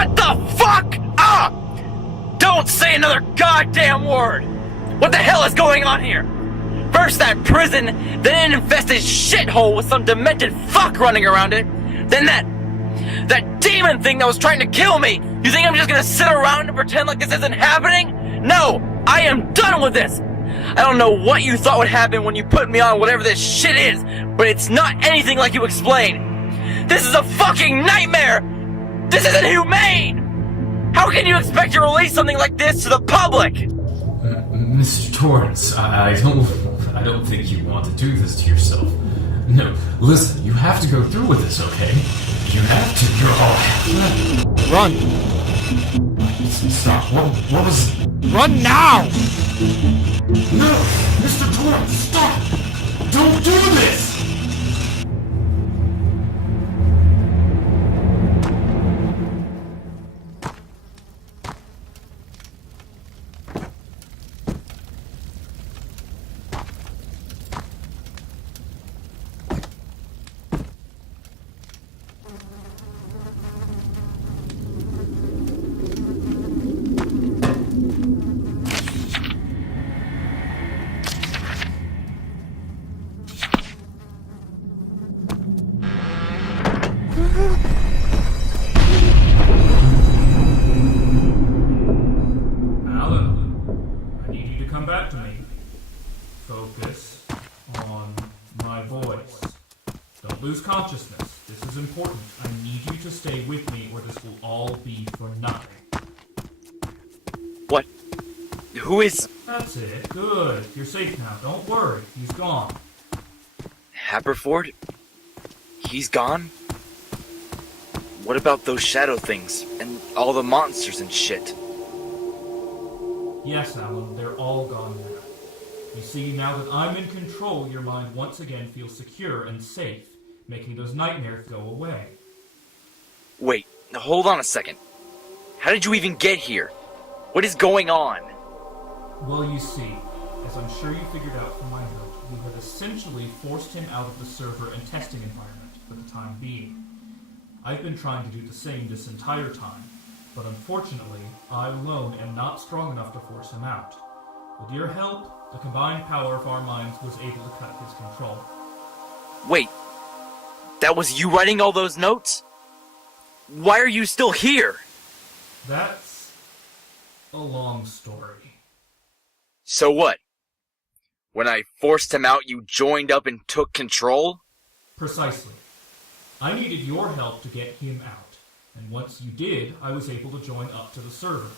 Shut the fuck up! Don't say another goddamn word! What the hell is going on here? First that prison, then an infested shithole with some demented fuck running around it, then that demon thing that was trying to kill me! You think I'm just gonna sit around and pretend like this isn't happening? No! I am done with this! I don't know what you thought would happen when you put me on whatever this shit is, but it's not anything like you explained! This is a fucking nightmare! This isn't humane! How can you expect to release something like this to the public? Mr. Torrance, I don't think you want to do this to yourself. No, listen, you have to go through with this, okay? You have to, you're all... Run! Stop, what was... Run now! No! Mr. Torrance, stop! Don't do this! Lose consciousness. This is important. I need you to stay with me or this will all be for nothing. What? Who is... That's it. Good. You're safe now. Don't worry. He's gone. Haberford? He's gone? What about those shadow things and all the monsters and shit? Yes, Alan, they're all gone now. You see, now that I'm in control, your mind once again feels secure and safe, making those nightmares go away. Wait, hold on a second. How did you even get here? What is going on? Well, you see, as I'm sure you figured out from my note, we had essentially forced him out of the server and testing environment for the time being. I've been trying to do the same this entire time, but unfortunately, I alone am not strong enough to force him out. With your help, the combined power of our minds was able to cut his control. Wait, that was you writing all those notes? Why are you still here? That's a long story. So what? When I forced him out, you joined up and took control? Precisely. I needed your help to get him out, and once you did, I was able to join up to the server.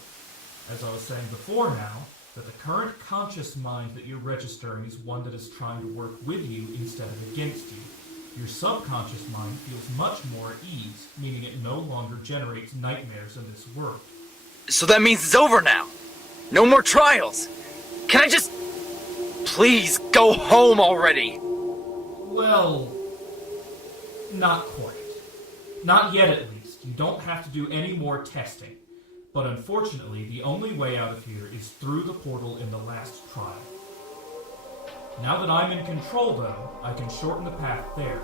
As I was saying before now, that the current conscious mind that you're registering is one that is trying to work with you instead of against you. Your subconscious mind feels much more at ease, meaning it no longer generates nightmares in this world. So that means it's over now. No more trials. Can I just... please go home already? Well, not quite. Not yet, at least. You don't have to do any more testing. But unfortunately, the only way out of here is through the portal in the last trial. Now that I'm in control, though, I can shorten the path there.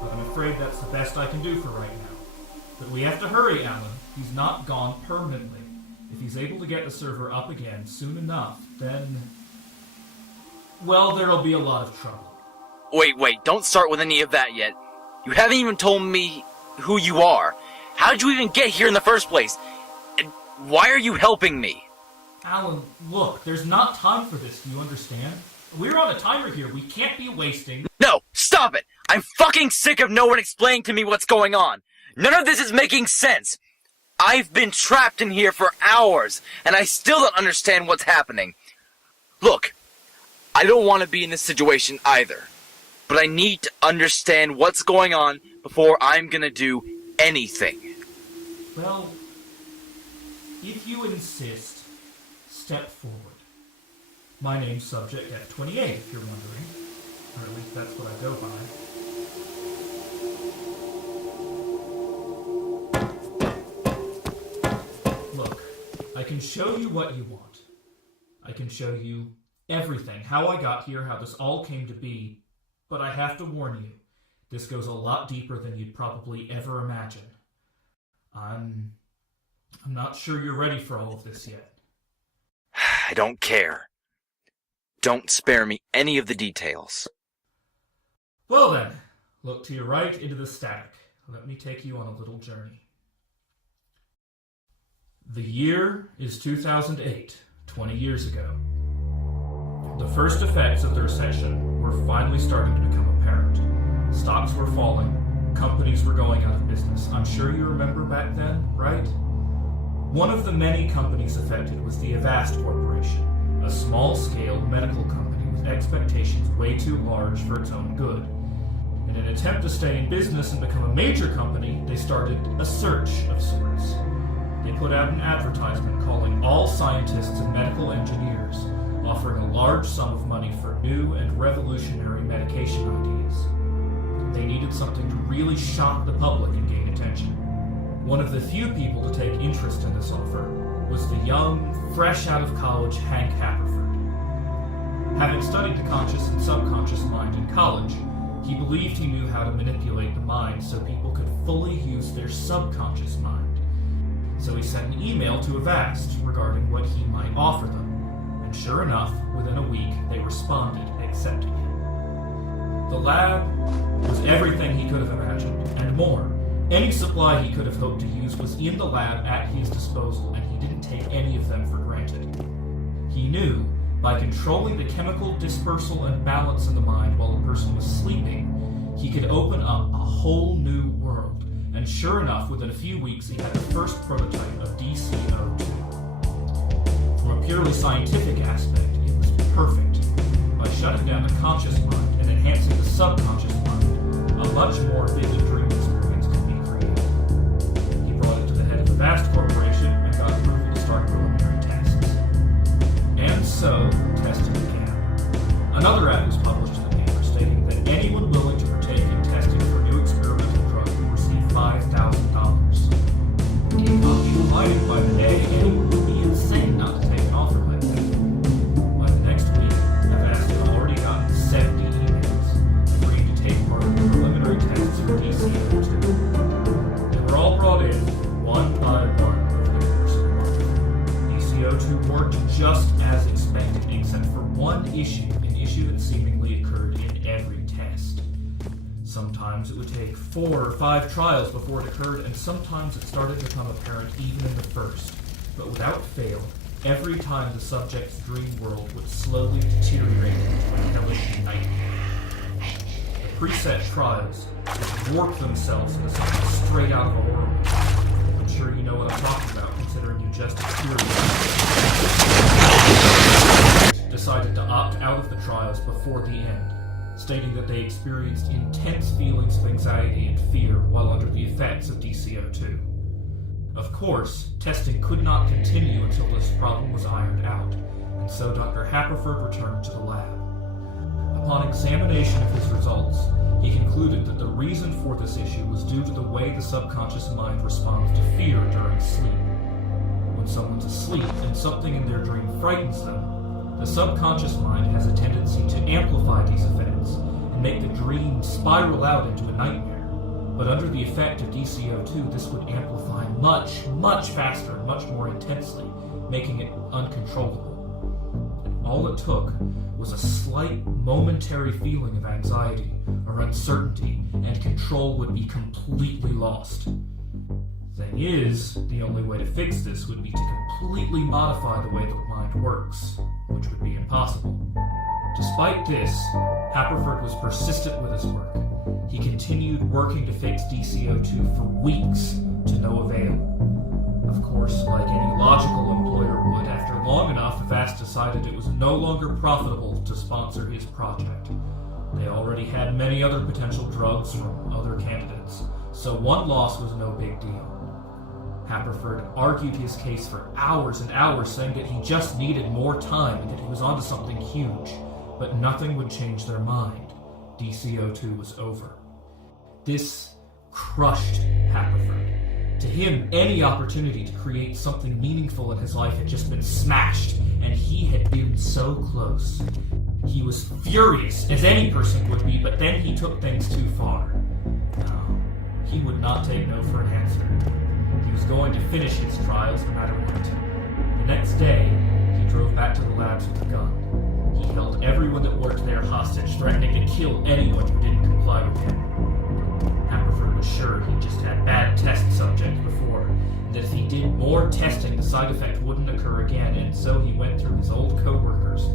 But I'm afraid that's the best I can do for right now. But we have to hurry, Alan. He's not gone permanently. If he's able to get the server up again soon enough, then... well, there'll be a lot of trouble. Wait, don't start with any of that yet. You haven't even told me who you are. How did you even get here in the first place? And why are you helping me? Alan, look, there's not time for this, do you understand? We're on a timer here, we can't be wasting... No, stop it! I'm fucking sick of no one explaining to me what's going on. None of this is making sense. I've been trapped in here for hours, and I still don't understand what's happening. Look, I don't want to be in this situation either, but I need to understand what's going on before I'm gonna do anything. Well, if you insist, step forward. My name's Subject F-28, if you're wondering. Or at least that's what I go by. Look, I can show you what you want. I can show you everything, how I got here, how this all came to be, but I have to warn you, this goes a lot deeper than you'd probably ever imagine. I'm I'm not sure you're ready for all of this yet. I don't care. Don't spare me any of the details. Well then, look to your right into the static. Let me take you on a little journey. The year is 2008, 20 years ago. The first effects of the recession were finally starting to become apparent. Stocks were falling, companies were going out of business. I'm sure you remember back then, right? One of the many companies affected was the Avast Corporation, a small-scale medical company with expectations way too large for its own good. In an attempt to stay in business and become a major company, they started a search of sorts. They put out an advertisement calling all scientists and medical engineers, offering a large sum of money for new and revolutionary medication ideas. They needed something to really shock the public and gain attention. One of the few people to take interest in this offer was the young, fresh out of college Hank Haverford. Having studied the conscious and subconscious mind in college, he believed he knew how to manipulate the mind so people could fully use their subconscious mind. So he sent an email to Avast regarding what he might offer them, and sure enough, within a week, they responded, accepting him. The lab was everything he could have imagined, and more. Any supply he could have hoped to use was in the lab at his disposal, and he didn't take any of them for granted. He knew, by controlling the chemical dispersal and balance in the mind while a person was sleeping, he could open up a whole new world. And sure enough, within a few weeks, he had the first prototype of DC-02. From a purely scientific aspect, it was perfect. By shutting down the conscious mind and enhancing the subconscious mind, a much more vivid dream experience could be created. He brought it to the head of the Avast Corporation and got approval to start preliminary tests. And so, testing began. Another ad was published in the paper stating that anyone willing to partake in testing for new experimental drugs would receive $5,000. He thought he divided by the day, anyone would be insane not to take an offer like that. By the next week, Avast had already gotten 70 emails agreeing to take part in the preliminary tests for DC-02. They were all brought in, one by one, over the course of a month. DC-02 worked just as expected, except for one issue, an issue that seemingly occurred in every test. Sometimes it would take 4 or 5 trials before it occurred, and sometimes it started to become apparent even in the first. But without fail, every time the subject's dream world would slowly deteriorate into a hellish nightmare. The preset trials would warp themselves into something straight out of a horror movie. I'm sure you know what I'm talking about, considering you just experienced it. Decided to opt out of the trials before the end, stating that they experienced intense feelings of anxiety and fear while under the effects of DC-02. Of course, testing could not continue until this problem was ironed out, and so Dr. Haverford returned to the lab. Upon examination of his results, he concluded that the reason for this issue was due to the way the subconscious mind responds to fear during sleep. When someone's asleep and something in their dream frightens them, the subconscious mind has a tendency to amplify these effects and make the dream spiral out into a nightmare. But under the effect of DC-02, this would amplify much, much faster and much more intensely, making it uncontrollable. All it took was a slight momentary feeling of anxiety or uncertainty, and control would be completely lost. Thing is, the only way to fix this would be to completely modify the way the mind works, which would be impossible. Despite this, Haverford was persistent with his work. He continued working to fix DC-02 for weeks, to no avail. Of course, like any logical employer would, after long enough, Avast decided it was no longer profitable to sponsor his project. They already had many other potential drugs from other candidates, so one loss was no big deal. Haverford argued his case for hours and hours, saying that he just needed more time and that he was onto something huge, but nothing would change their mind. DC-02 was over. This crushed Haverford. To him, any opportunity to create something meaningful in his life had just been smashed, and he had been so close. He was furious, as any person would be, but then he took things too far. No, he would not take no for an answer. He was going to finish his trials no matter what. The next day, he drove back to the labs with a gun. He held everyone that worked there hostage, threatening to kill anyone who didn't comply with him. Haverford was sure he just had bad test subjects before, and that if he did more testing, the side effect wouldn't occur again, and so he went through his old co-workers,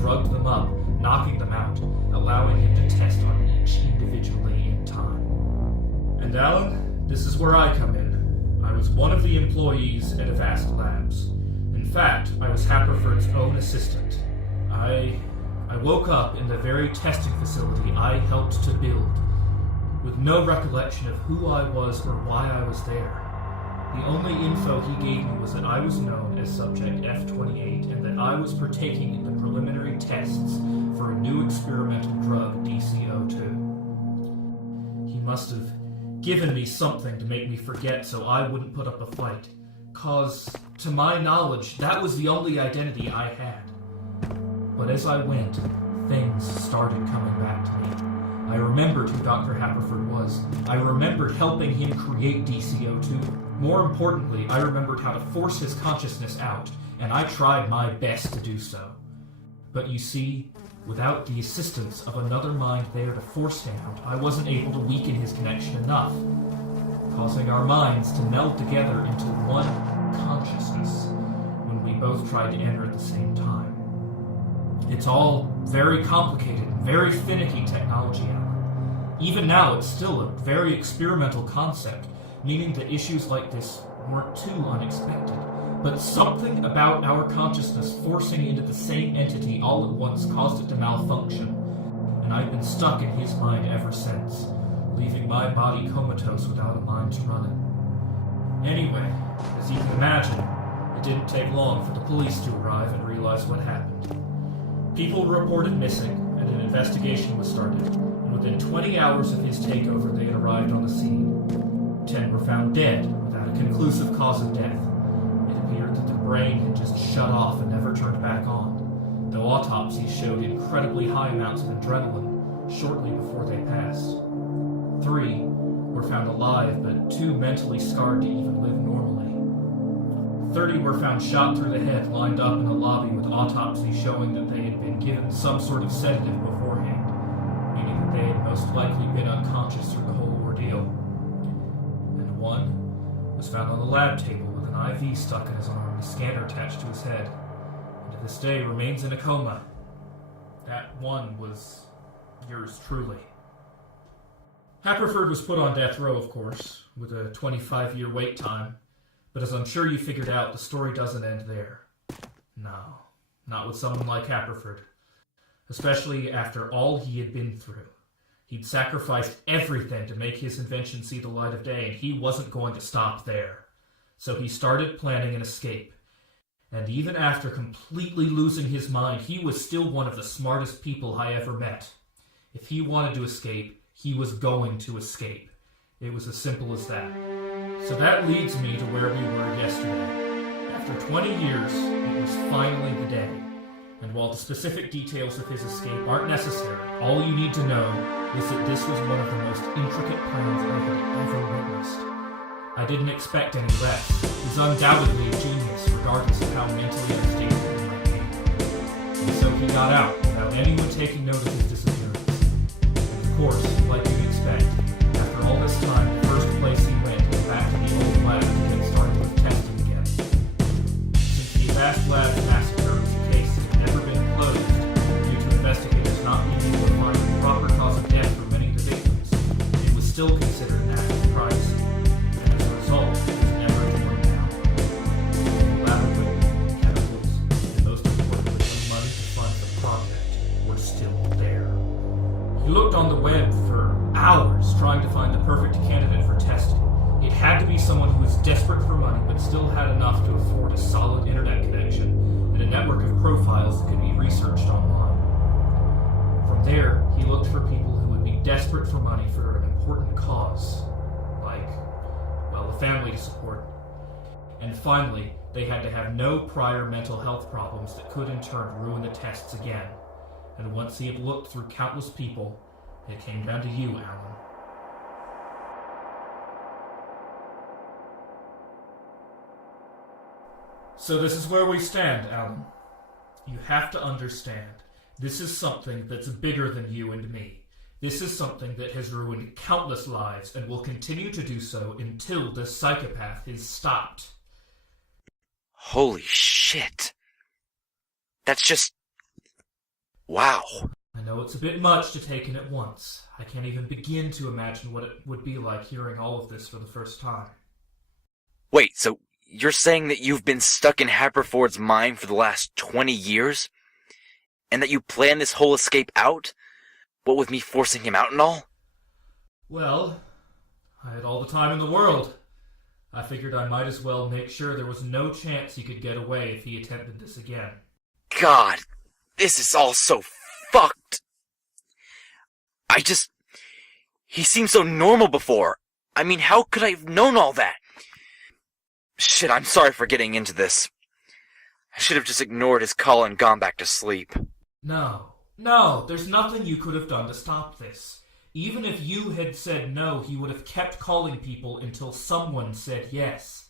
drugged them up, knocking them out, allowing him to test on each individually in time. And Alan, this is where I come in. I was one of the employees at Avast Labs. In fact, I was Haverford's own assistant. I woke up in the very testing facility I helped to build, with no recollection of who I was or why I was there. The only info he gave me was that I was known as Subject F-28 and that I was partaking in the preliminary tests for a new experimental drug, DC-02. He must have given me something to make me forget so I wouldn't put up a fight, 'cause, to my knowledge, that was the only identity I had. But as I went, things started coming back to me. I remembered who Dr. Haverford was. I remembered helping him create DC-02. More importantly, I remembered how to force his consciousness out, and I tried my best to do so. But you see, without the assistance of another mind there to force him out, I wasn't able to weaken his connection enough, causing our minds to meld together into one consciousness when we both tried to enter at the same time. It's all very complicated and very finicky technology, Alan. Even now, it's still a very experimental concept, meaning that issues like this weren't too unexpected. But something about our consciousness forcing into the same entity all at once caused it to malfunction, and I've been stuck in his mind ever since, leaving my body comatose without a mind to run it. Anyway, as you can imagine, it didn't take long for the police to arrive and realize what happened. People were reported missing, and an investigation was started, and within 20 hours of his takeover they had arrived on the scene. 10 were found dead, without a conclusive cause of death. It appeared that the brain had just shut off and never turned back on, though autopsies showed incredibly high amounts of adrenaline shortly before they passed. 3 were found alive, but too mentally scarred to even live normally. 30 were found shot through the head, lined up in the lobby with autopsies showing that they had been given some sort of sedative beforehand, meaning that they had most likely been unconscious through the whole ordeal. And 1 was found on the lab table with an IV stuck in his arm and a scanner attached to his head, and to this day remains in a coma. That 1 was yours truly. Haverford was put on death row, of course, with a 25-year wait time. But as I'm sure you figured out, the story doesn't end there. No, not with someone like Haverford. Especially after all he had been through. He'd sacrificed everything to make his invention see the light of day, and he wasn't going to stop there. So he started planning an escape. And even after completely losing his mind, he was still one of the smartest people I ever met. If he wanted to escape, he was going to escape. It was as simple as that. So that leads me to where we were yesterday. After 20 years, it was finally the day. And while the specific details of his escape aren't necessary, all you need to know is that this was one of the most intricate plans I had ever witnessed. I didn't expect any less. He's undoubtedly a genius, regardless of how mentally unstable he might be. And so he got out without anyone taking note of his disappearance. And of course, like you'd expect, after all this time, the first place he went was back to the old lab to get started with testing again. Since the Avast Labs massacre was a case that had never been closed due to investigators not being able to find the proper cause of death for many of the victims, it was still considered an active crime scene, and as a result, it was never torn down. The lab equipment, chemicals, and most importantly, the money to fund the project were still there. He looked on the web for hours trying to find the perfect candidate for testing. It had to be someone who was desperate for money but still had enough to afford a solid internet connection and a network of profiles that could be researched online. From there, he looked for people who would be desperate for money for an important cause, like, well, a family to support. And finally, they had to have no prior mental health problems that could in turn ruin the tests again. And once he had looked through countless people, it came down to you, Alan. So this is where we stand, Alan. You have to understand, this is something that's bigger than you and me. This is something that has ruined countless lives and will continue to do so until the psychopath is stopped. Holy shit. That's just... wow. I know it's a bit much to take in at once. I can't even begin to imagine what it would be like hearing all of this for the first time. Wait, so you're saying that you've been stuck in Haverford's mind for the last 20 years? And that you planned this whole escape out? What with me forcing him out and all? Well, I had all the time in the world. I figured I might as well make sure there was no chance he could get away if he attempted this again. God, this is all so fucked. He seemed so normal before. I mean, how could I have known all that? Shit, I'm sorry for getting into this. I should have just ignored his call and gone back to sleep. No, there's nothing you could have done to stop this. Even if you had said no, he would have kept calling people until someone said yes.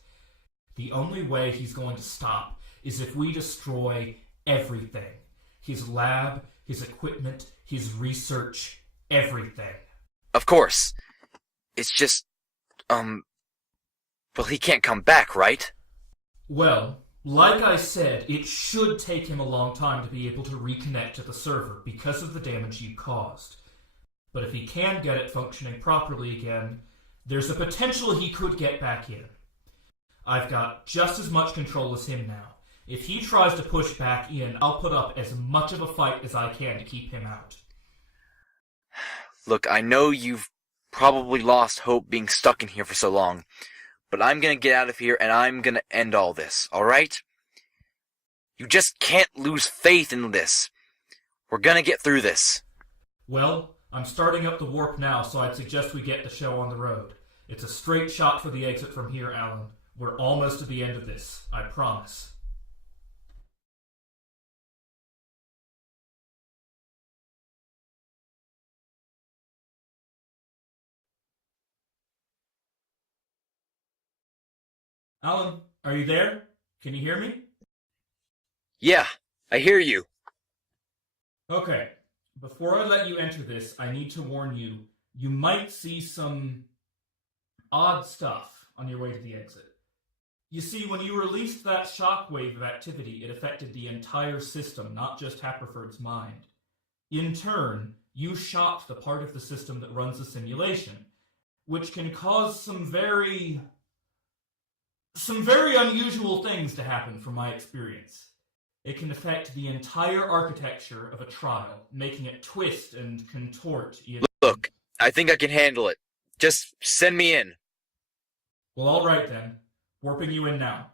The only way he's going to stop is if we destroy everything. His lab, his equipment, his research, everything. Of course. It's just, well, he can't come back, right? Well, like I said, it should take him a long time to be able to reconnect to the server because of the damage you caused. But if he can get it functioning properly again, there's a potential he could get back in. I've got just as much control as him now. If he tries to push back in, I'll put up as much of a fight as I can to keep him out. Look, I know you've probably lost hope being stuck in here for so long, but I'm gonna get out of here and I'm gonna end all this, alright? You just can't lose faith in this. We're gonna get through this. Well, I'm starting up the warp now, so I'd suggest we get the show on the road. It's a straight shot for the exit from here, Alan. We're almost at the end of this, I promise. Alan, are you there? Can you hear me? Yeah, I hear you. Okay. Before I let you enter this, I need to warn you, you might see some odd stuff on your way to the exit. You see, when you released that shockwave of activity, it affected the entire system, not just Haverford's mind. In turn, you shocked the part of the system that runs the simulation, which can cause some very unusual things to happen from my experience. It can affect the entire architecture of a trial, making it twist and contort. Look, I think I can handle it. Just send me in. Well, all right then. Warping you in now.